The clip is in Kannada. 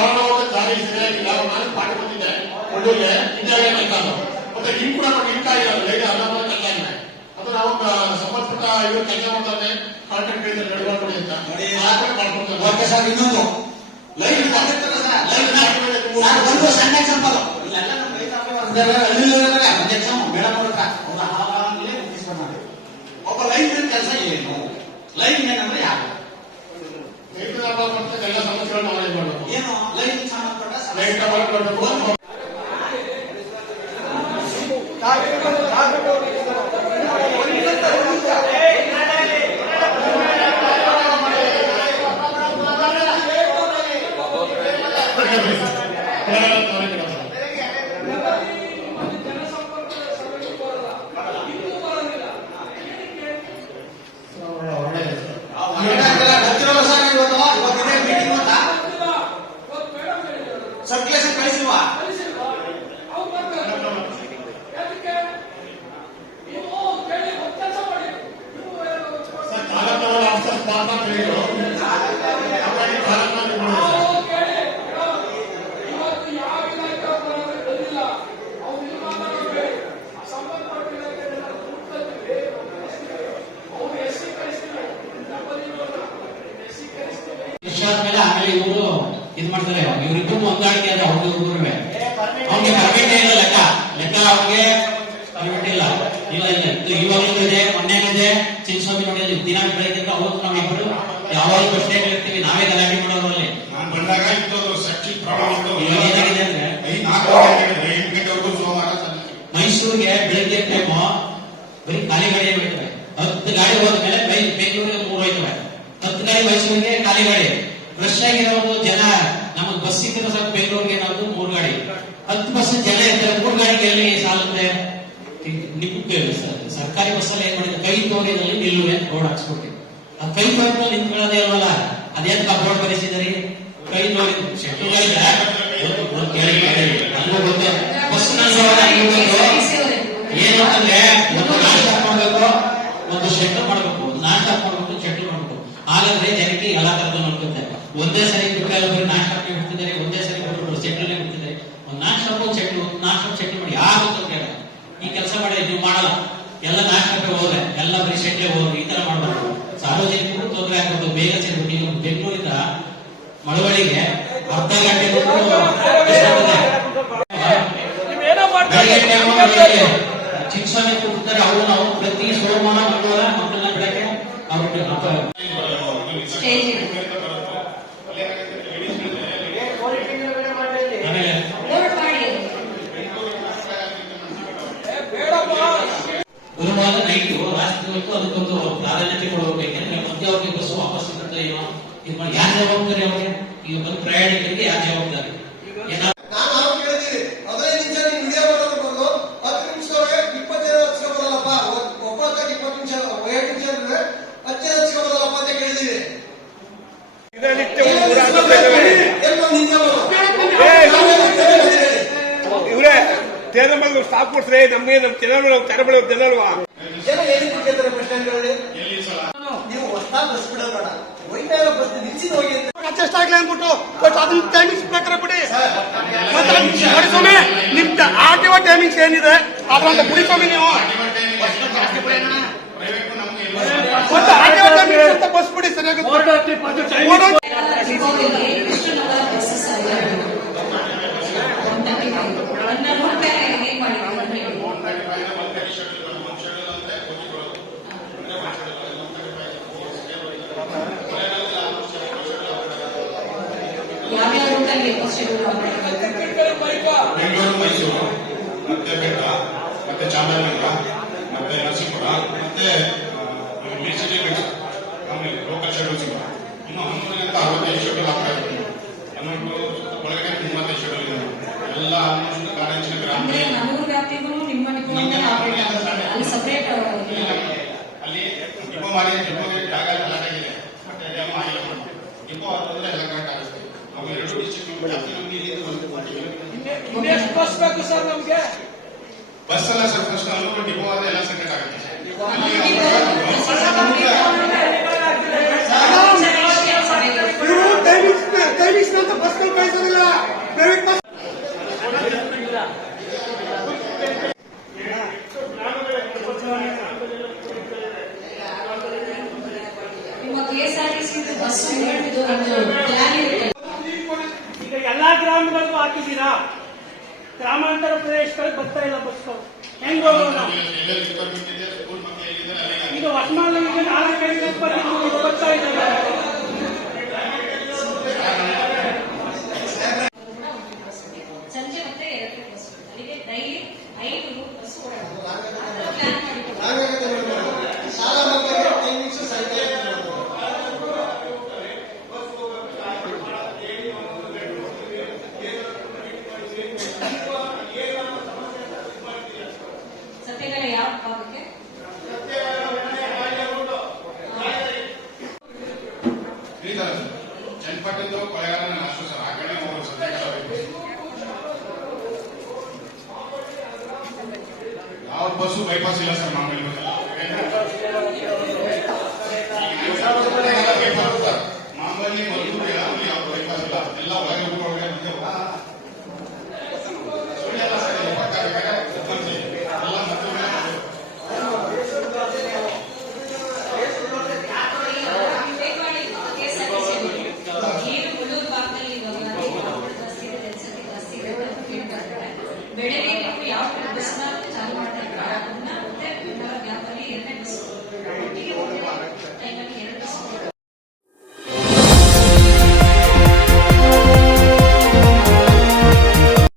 ಹೊರಡೋದ ದಾರಿ ಸರಿಯಾಗಿಲ್ಲ. ನಾನು ಪಾಠ ಬಂದಿದ್ದೆ ಒಳ್ಳೆ ಇಂಡಿಯಾಗೆ ಕಲ್ತಾನು ಮತ್ತೆ ಹಿಂಗ್ ಕೂಡ ಲಿಂಕ್ ಆಗಿಲ್ಲ ಲೈಟ್ ಅಲ್ಲ ಕಲ್ತಾಗಿದೆ. ಅದು ನಾವು ಸಂಬಂಧಪಟ್ಟ ಇವರು ಕೆಲಸ ಮಾಡ್ತಾರೆ ಕಾಂಟ್ರಾಕ್ಟ್ ಹೇಳಿದ್ರೆ ನಡ್ಕೊಂಡು ಅಂತ ಮಾಡ್ಕೊಡ್ತಾರೆ. ಸರ್ ಇನ್ನೊಂದು ಲೈಟ್ ಒಂದು ಸಣ್ಣ ಎಕ್ಸಾಂಪಲ್ ಮೇಡಮ್ ಒಬ್ಬ ಲೈಟ್ ಕೆಲಸ ಏನು ಲೈಟ್ ಏನಂದ್ರೆ ಯಾರು ಲೈಟ್ ಸಂಬಂಧಪಟ್ಟ ಎಲ್ಲ ಸಮಸ್ಯೆಗಳನ್ನ ಅವಲಂಬನೆ ಮಾಡಬೇಕು. ಏನು ಲೈಟ್ ಸಂಬಂಧಪಟ್ಟ ಲೈಟ್ ಮಾಡಬೇಕು. ಸರ್ಕ್ಯುಲೇಷನ್ ಕಳಿಸಿಲ್ವಾ? ಆಮೇಲೆ ಇವರು ಇದು ಮಾಡ್ತಾರೆ, ಇವರಿಬ್ಬರು ಹೊಂದಾಣಿಕೆ ಅಂದ್ರೆ ಅವ್ರಿಗೆ ಅವ್ನಿಗೆ ಪರ್ಮಿಟ್ ಇಲ್ಲ, ಲೆಕ್ಕ ಅವ್ರಿಗೆ ಪರ್ಮಿಟ್ ಇಲ್ಲ. ಇವಾಗಲೂ ಇದೆ, ಮೊನ್ನೆನಿದೆ, ಚಿನ್ನಸ್ವಾಮಿ ನೋಡಿ ದಿನ ಬೆಳಗ್ಗೆ ಅವತ್ತು ನಾವಿಬ್ಬರು ಯಾವಾಗ ಪ್ರಶ್ನೆಗಳು ಇರ್ತೀವಿ, ನಾವೇ ಗಲಾಟೆ ಮಾಡೋದ್ರಲ್ಲಿ. ನಾನು ಬಂದಾಗ ಇತ್ತು ಸೆಕ್ಸಿ ಪ್ರಾಬ್ಲಮ್ ಇತ್ತು. ಏನಾಗಿದೆ ಅಂದ್ರೆ ಮೈಸೂರಿಗೆ ಬೆಳಿಗ್ಗೆ ಟೈಮು ಬರೀ ಖಾಲಿ ಗಾಡಿ ಹೋಗ್ತವೆ. 10 ಗಾಡಿ ಹೋದ್ಮೇಲೆ ಬೆಂಗಳೂರಿಗೆ 3 ಹೋಯ್ತವೆ. 10 ಗಾಡಿ ಮೈಸೂರಿಗೆ ಖಾಲಿ ಗಾಡಿ. ರಶ್ ಆಗಿರೋದು ಜನ ನಮಗ್ ಬಸ್ ಇದ್ರೆ ಸ್ವಲ್ಪ ಬೆಂಗಳೂರಿಗೆ ನಾವು 3 ಗಾಡಿ 10 ಬಸ್ ಜನ ಇರ್ತಾರೆ. 3 ಗಾಡಿಗೆ ಎಲ್ಲಿ ಸಾಲುತ್ತೆ? ನಿಮ್ಗೆ ಸರ್ಕಾರಿ ಬಸ್ಸಲ್ಲಿ ಏನ್ ಮಾಡಿದ್ರೆ ಕೈ ತೋರಿನಲ್ಲಿ ನಿಲ್ಲುವೆ ರೋಡ್ ಹಾಕ್ಸ್ಕೊಟ್ಟಿ. ಆ ಕೈ ತೋರಿನಲ್ಲಿ ನಿಂತ್ಕೊಳ್ಳೋದೇ ಇಲ್ವಲ್ಲ, ಅದೇನ್ ಬೋರ್ಡ್ ಬರೆಸಿದ್ರಿ? ಕೈ ತೋರಿ ಶೆಟ್ಟು ಗಾಡಿ ಅಲ್ಲೂ ಗೊತ್ತೆ ಬಸ್ ಏನಂತಂದ್ರೆ ಒಂದು ನಾಶ ಮಾಡ್ಬೇಕು, ಒಂದು ಶೆಡ್ ಮಾಡ್ಬೇಕು, ನಾಶ ಮಾಡ್ಬೇಕು, ಶೆಡ್ ಮಾಡ್ಬೇಕು. ಹಾಗಾದ್ರೆ ಜನಕ್ಕೆ ಎಲ್ಲಾ ತರದ ನೋಡ್ಕೊತಾರೆ. ಒಂದೇ ಸರಿ ಬರೀ ನಾಶಕ್ಕೆ ಬಿಡ್ತಿದ್ದಾರೆ, ಒಂದೇ ಸರಿ ಸೆಟ್ಲೇ ಬಿಡ್ತಿದ್ದಾರೆ. ಒಂದು ನಾಶಕ್ಕೂ ಸೆಟ್ಲ್ ಮಾಡಿ ಯಾರು ಅಂತ ಕೇಳ ಈ ಕೆಲಸ ಮಾಡಿ ನೀವು ಮಾಡಲ್ಲ. ಎಲ್ಲ ನಾಶಕ್ಕೆ ಹೋದ್ರೆ ಎಲ್ಲ ಬರೀ ಸೆಟ್ಲೆ ಹೋದ್ರೆ ಈ ತರ ಮಾಡ್ಬಾರ್ದು. ಸಾರ್ವಜನಿಕರು ತೊಂದರೆ ಆಗ್ಬೋದು. ಬೇಗ ಸೇರ್ಬಿಟ್ಟು ಈಗ ಬೆಂಗಳೂರಿಂದ ಮಳವಳ್ಳಿಗೆ ಅರ್ಧ ಗಂಟೆ ಶಿಕ್ಷಣ ಕೊಡ್ತಾರೆ. ಅವರು ನಾವು ಪ್ರತಿ ಸೋಮವಾರ ಮಂಗಳವಾರ ಮಕ್ಕಳನ್ನ ಬಿಡಕ್ಕೆ ಅವ್ರಿಗೆ ಗುರುವಾರ ನೈಟು ರಾಷ್ಟ್ರಕ್ಕೂ ಅದಕ್ಕೊಂದು ಪ್ರಾಧಾನ್ಯತೆ ಕೊಡಬೇಕು. ಯಾಕೆಂದ್ರೆ ಮಧ್ಯ ಅವ್ರಿಗೆ ಬಸ್ ವಾಪಸ್ ಸಿಗುತ್ತೆ. ಏನೋ ಇದು ಮಾಡಿ ಯಾರು ಜವಾಬ್ದಾರಿ ಅವ್ರಿಗೆ? ಈಗ ಬಂದು ಪ್ರಯಾಣಿಕರಿಗೆ ಯಾರು ಜವಾಬ್ದಾರಿ? ಇವರೇ ತೇರಮಲ್ ಸ್ಟಾಪ್ ಕೊಡ್ಸ್ರೆ ನಮ್ಗೆ ನಮ್ ಜನಗಳು ಕರಬಳ ಜನಲ್ವಾ ಜನ ಏನಿದ್ದಾರೆ ಪ್ರಶ್ನೆಗಳಲ್ಲಿ ನೀವು ಹೊಸ ಬಸ್ ಬಿಡೋಣ ಒಯ್ತಾರ ಬಸ್ ನಿಲ್ಸಿದ ಹೋಗಿ ಅಡ್ಜಸ್ಟ್ ಆಗ್ಲಿ ಅಂದ್ಬಿಟ್ಟು ಅದನ್ನ ಟೈಮಿಂಗ್ಸ್ ಪ್ರಕಾರ ಬಿಡಿ. ನೋಡಿ ಸ್ವಾಮಿ ನಿಮ್ ಆರ್ಟಿಒ ಟೈಮಿಂಗ್ಸ್ ಏನಿದೆ ಅದ್ರಂತ ಬಿಡಿ ಸ್ವಾಮಿ. ನೀವು ಮತ್ತೆ ಆರ್ಟಿಒ ಟೈಮಿಂಗ್ಸ್ ಅಂತ ಬಸ್ ಬಿಡಿ ಸರಿಯಾಗಿ. ಬೆಂಗಳೂರು, ಮೈಸೂರು, ಮತ್ತೆ ಬೆಟ್ಟ, ಮತ್ತೆ ಚಾಮರಾಜನಗರ, ಮತ್ತೆ ನರಸೀಪುರ, ಮತ್ತೆ ಆಮೇಲೆ ಲೋಕಲ್ ಶೆಡ್ಯೂಲ್ಸ್ ಇನ್ನು 1165 ಶೆಡ್ಯೂಲ್ ಆಗ್ತಾ ಇತ್ತು. 11 ಒಳಗಡೆ 35 ಶೆಡ್ಯೂಲ್ ಇದೆ. ಎಲ್ಲ ಕಾಲೇಜಿನ ಗ್ರಾಮ ಅಲ್ಲಿ ಡಿಪೋ ಮಾಡಿ ಡಿಪೋಗೆ ಜಾಗ ಗಲಾಟೆಗಿದೆ. ಮತ್ತೆ ಡಿಪೋ ಅಂತಂದ್ರೆ ಎಲ್ಲ ಕರೆಕ್ಟ್ ಆಗುತ್ತೆ. ನಾವು 2 ಡಿಸ್ಟ್ರಿಕ್ಟ್ ಇನ್ನೆಷ್ಟು ಬಸ್ ಬೇಕು ಸರ್ ನಮ್ಗೆ? ಬಸ್ ಎಲ್ಲ ಸರ್ ಫಸ್ಟ್ ಅಲ್ಲೂ ಡಿಪೋ ಆದ್ರೆ ಎಲ್ಲ ಸೆಕೆಂಡ್ ಆಗುತ್ತೆ. ಟೈಮಿಂಗ್ಸ್ ಅಂತ ಬಸ್ಗಳು ಕಳಿಸೋದಿಲ್ಲ. ಗ್ರಾಮಾಂತರ ಪ್ರದೇಶಗಳಿಗೆ ಬರ್ತಾ ಇಲ್ಲ ಬಸ್ಗಳು. ಹೆಂಗ್ ಹೋಗೋಣ ನಾವು? ಇದು ಹೊಸಮಾಲಿಗೆ 4-5 ಬರ್ತಾ ಇದ್ದಾರೆ. ಸಂಜೆ ಮತ್ತೆ 2 ಬಸ್ ಅಲ್ಲಿಗೆ ಡೈಲಿ 5 ಬಸ್ ಪ್ಲಾನ್ ಮಾಡಿದ್ದೀವಿ. ಶಾಲಾ ಮಕ್ಕಳಿಗೆ ಟೈಮಿಂಗ್ಸ್ ಸಂಖ್ಯೆ ಸತ್ಯಗಳ ಯಾವ ಭಾಗಕ್ಕೆ ಚನ್ನಪಟ್ಟಣದ ಕೊಳೆಗಾರನ ಅಷ್ಟು ಸರ್ ಆ ಕಡೆ ಹೋಗೋದು ಸತ್ಯಕಾಲ ಯಾವ ಬಸ್ಸು ಬೈಪಾಸ್ ಇಲ್ಲ ಸರ್.